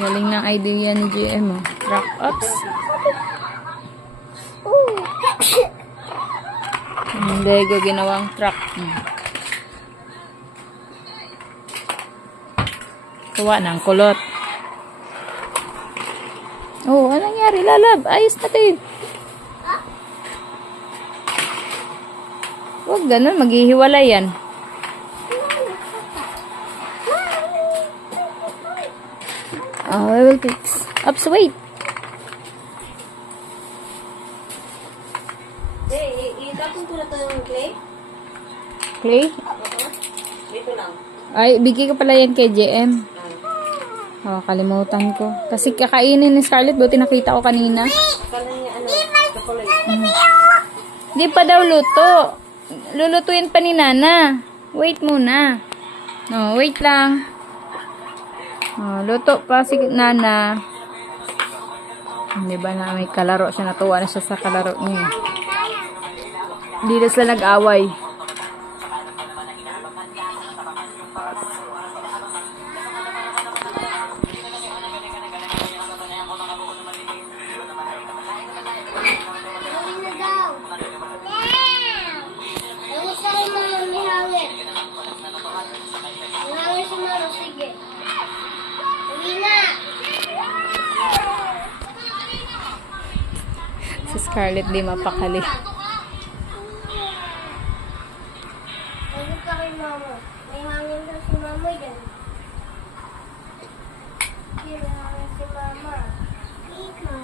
Galing ng idea ni GM, oh. Rock ups. Lego ginawang truck. Kuha ng kulot. Oh, anong nangyari? Lalab, ayos natin. Huwag ganun, maghihiwalay yan. Oh, I will fix. Ups, wait. Itapon ko na ito yung clay? Clay? Dito lang. Ay, bigay ko pala yan kay JM. Oh, kalimutan ko. Kasi kakainin ni Scarlett, buti nakita ko kanina. Kala niya chocolate. Di pa daw luto. Lulutuin pa ni Nana. Wait muna. No, wait lang. Oh, luto pa si Nana. Hindi ba na may kalaro siya? Natuwa na siya sa kalaro niya. Hindi na sila nag-away. Si Scarlett di mapakali. Ano ka kay mama? May hangin daw si mama dyan. May hangin si mama. Ika.